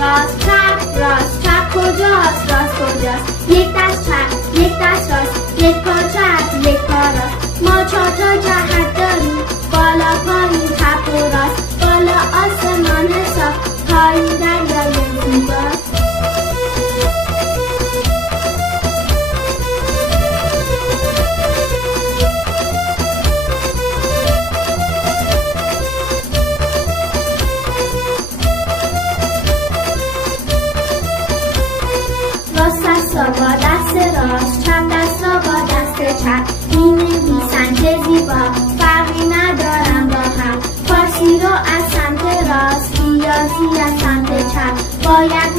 راست چپ کجاست؟ راست کجاست؟ یک دست چپ، یک دست راست، یک پا چپ، یک پا راست. ما 4 تا جهت داریم، بالا پایین چپ و راست. بالا آسمان صاف، پایین دریای زیباست. راست دستا با دست راست، چپ دستا با دست چپ. می‌نویسن چه زیبا، فرقی ندارن با هم. فارسی رو از سمت راست، ریاضی از سمت چپ. باید